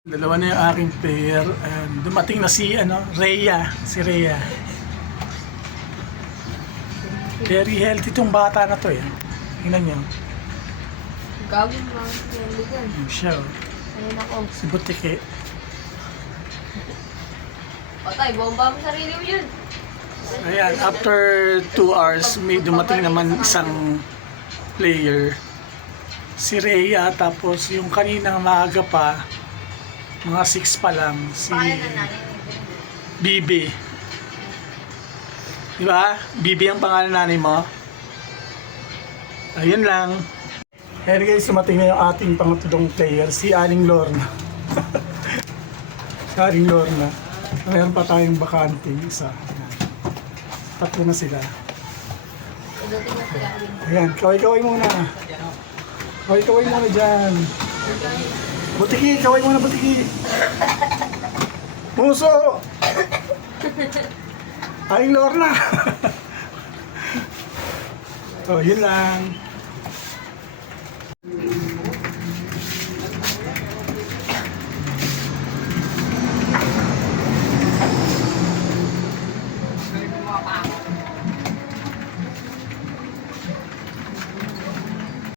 Dalawa na yung aking player and dumating na si Rhea, si Rhea. Very healthy tong bata na to eh. Tingnan niyo. Gawin mo lang yung lugar. Yung siya, oh. Ayun ako. Si Butike. Patay, bomba mo sarili mo yun. Ayan, after 2 hours, may dumating naman isang player. Si Rhea, tapos yung kanina maaga pa, mga 6 pa lang, si Bibi. Di ba? Bibi ang pangalan nanay mo. Ayun lang. Ayan guys, sumating na yung ating pangatulong player, si Aling Lorna. Si Aling Lorna. Mayroon pa tayong bakante, isa. Ayan. Tatlo na sila. Dating na sila. Ayan, kaway-kaway muna. Kaway-kaway muna dyan. Butiki, kaway muna Butiki. Muso! Aling Lorna! Oh, yun lang.